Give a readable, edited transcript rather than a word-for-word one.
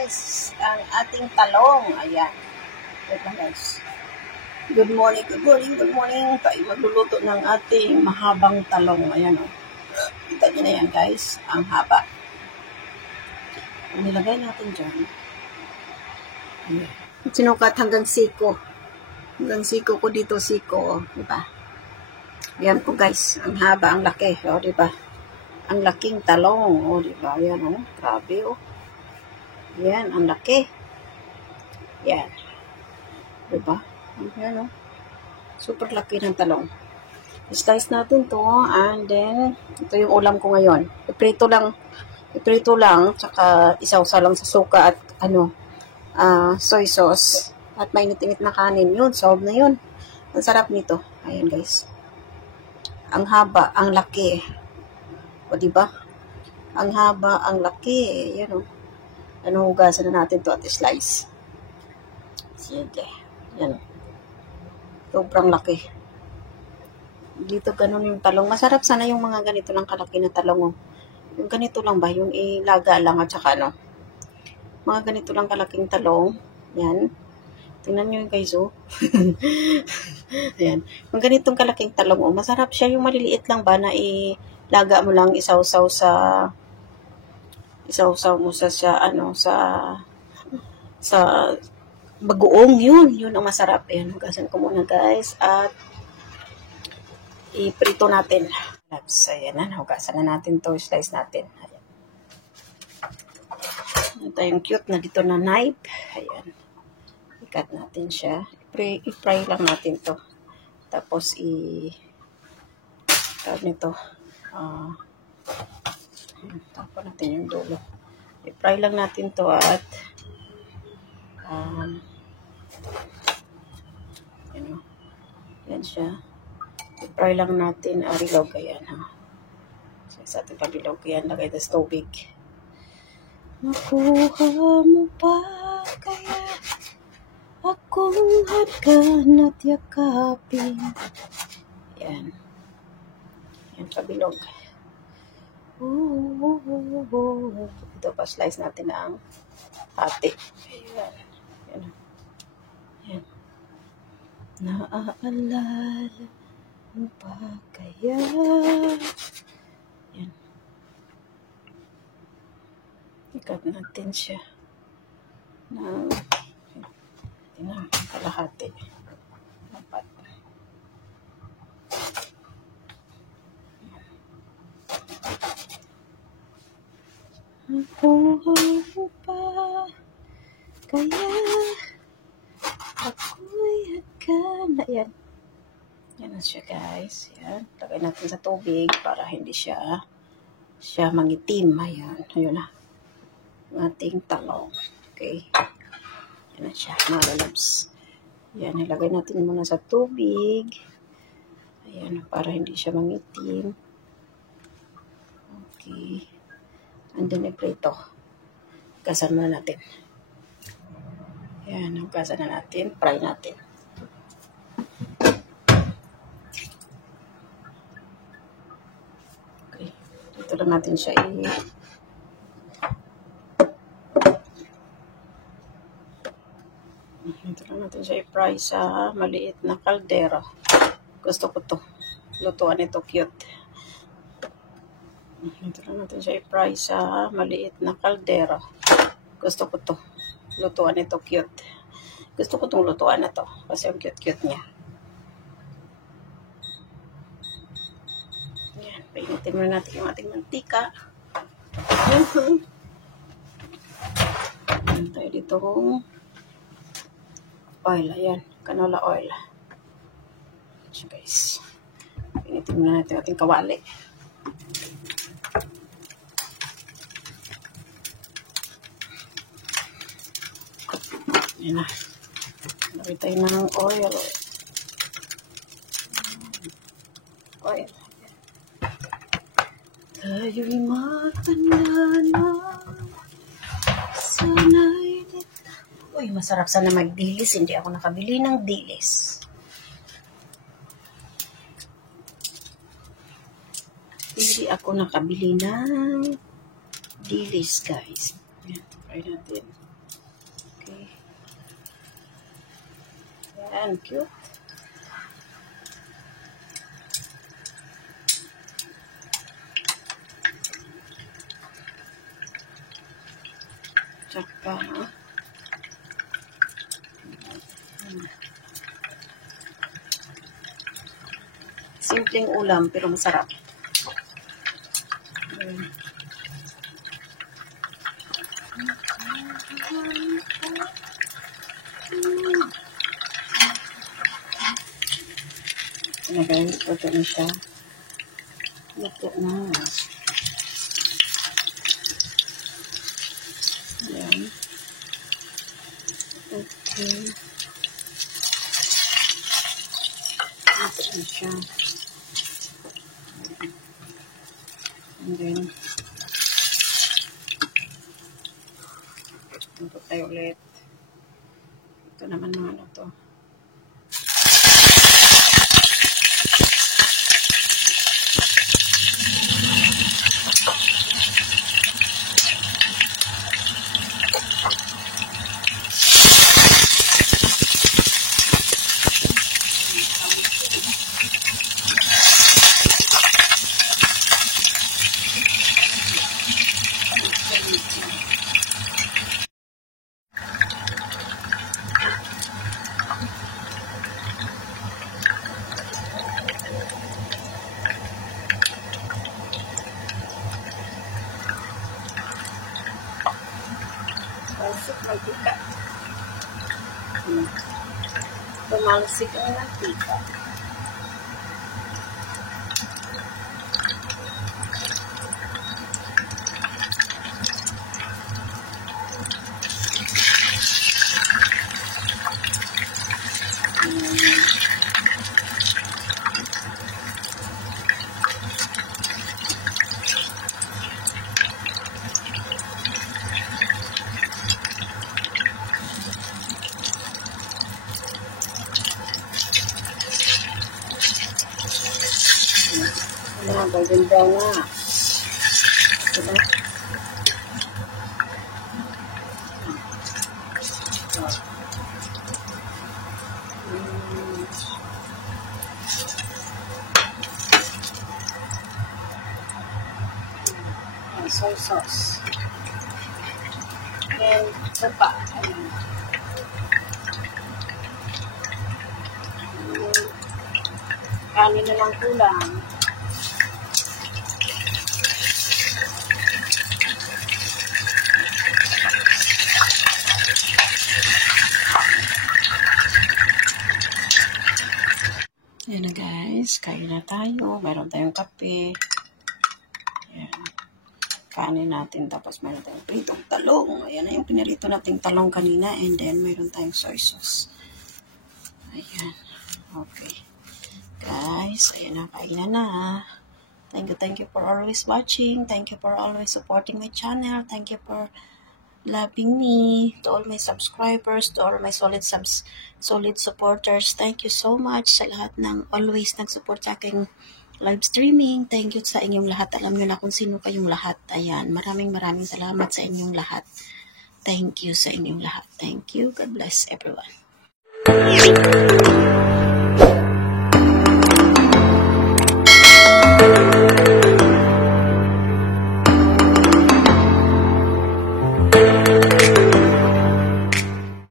guys, ang ating talong. Ayan. Wait lang guys. Good morning, good morning, good morning. Tayo magluluto ng ating mahabang talong. Ayan o. Kita nyo na yan guys. Ang haba. Nilagay natin dyan. Ayan. Sinukat hanggang siko. Hanggang siko ko dito, siko. Diba? Ayan po guys. Ang haba, ang laki. O diba? Ang laking talong. O diba? Ayan o. Grabe o. Ayan, ang laki. Ayan. Diba? Ayan o. Super laki ng talong. Slice natin to and then ito yung ulam ko ngayon. Iprito lang, tsaka isawsaw lang sa suka at soy sauce at mainit-init na kanin. Yun, solve na yun. Ang sarap nito. Ayan guys. Ang haba, ang laki. O diba? Ang haba, ang laki. Ayan o. Hugasan na natin to at slice. Sige. Ayan. Sobrang laki. Dito ganun yung talong. Masarap sana yung mga ganito lang kalaki na talong. Oh. Yung ganito lang ba? Yung ilaga lang at saka mga ganito lang kalaking talong. Yan. Tingnan nyo guys oh. Ayan. Yung ganitong kalaking talong oh. Masarap siya. Yung maliliit lang ba na ilaga mo lang isawsaw mo sa bagoong yun ang masarap. Ayan, hugasan ko muna guys at iprito natin. Ayan na, hugasan na natin to, slice natin. Ayan. Ito yung cute na dito na knife. Ayan. I-cut natin siya. I-fry lang natin to. Tapos tawag nito. Tapos natin yung dulo. I-fry lang natin to at yan siya. I-fry lang natin bilog. Ayan ha. So, sa ating pabilog yan, lagay sa tubig. Nakuha mo pa kaya akong hagan at yakapin. Yan. Yan pabilog. Ito pa, slice natin ang hati. Ayan. Ayan. Ayan. Naaalala mo pa kaya? Ayan. Ikat natin siya ng kalahati. Dapat. Nakuha mo pa kaya ako'y agad. Ayan. Yan na siya guys. Ayan. Lagay natin sa tubig para hindi siya mangitim. Ayan. Ayun na. Ang ating talong. Okay. Yan na siya. Mga lalabs. Ayan. Ilagay natin muna sa tubig. Ayan. Para hindi siya mangitim. Okay. And then iprito. Hugasan muna natin. Ayan, hugasan na natin. Fry natin. Okay. Dito lang natin siya i-fry sa maliit na kaldero. Gusto ko to. Lutuan ito cute. Ito lang natin siya i-fry sa maliit na kaldero. Gusto ko to. Lutuan ito cute. Gusto ko itong lutuan na to. Kasi ang cute-cute niya. Yan. Painitin muna natin yung ating mantika. Yan tayo dito kung oil. Ayan. Canola oil. So guys. Painitin muna natin yung ating kawali. Yan na. Lagay tayo ng oil. Oil. Tayo'y matanda na. Sana'y dito. Uy, masarap sana magdilis. Hindi ako nakabili ng dilis. Hindi ako nakabili ng dilis, guys. Yan. Try natin. kape. Yan, cute. Tsaka, simpleng ulam pero masarap. Ayan guys, luto na siya. Luto na. Ayan. Okay. Luto na siya. And then, luto tayo ulit. Ito naman mga ano to. Talsik mantika. Tumalsik ang mantika. Golden brown na. Diba? Soy sauce. And sapa. Kanin na lang kulang. Ayan na guys, kain na tayo. Meron tayong kape. Ayan. Kanin natin. Tapos meron tayong pritong talong. Ayan na yung pinarito nating talong kanina. And then meron tayong soy sauce. Ayan. Okay. Guys, ayan na, kain na. Thank you for always watching. Thank you for always supporting my channel. Thank you for loving me, to all my subscribers, to all my solid supporters. Thank you so much sa lahat ng always nag-support sa aking live streaming. Thank you sa inyong lahat. Alam nyo na kung sino kayong lahat. Ayan, maraming salamat sa inyong lahat. Thank you sa inyong lahat. Thank you. God bless everyone.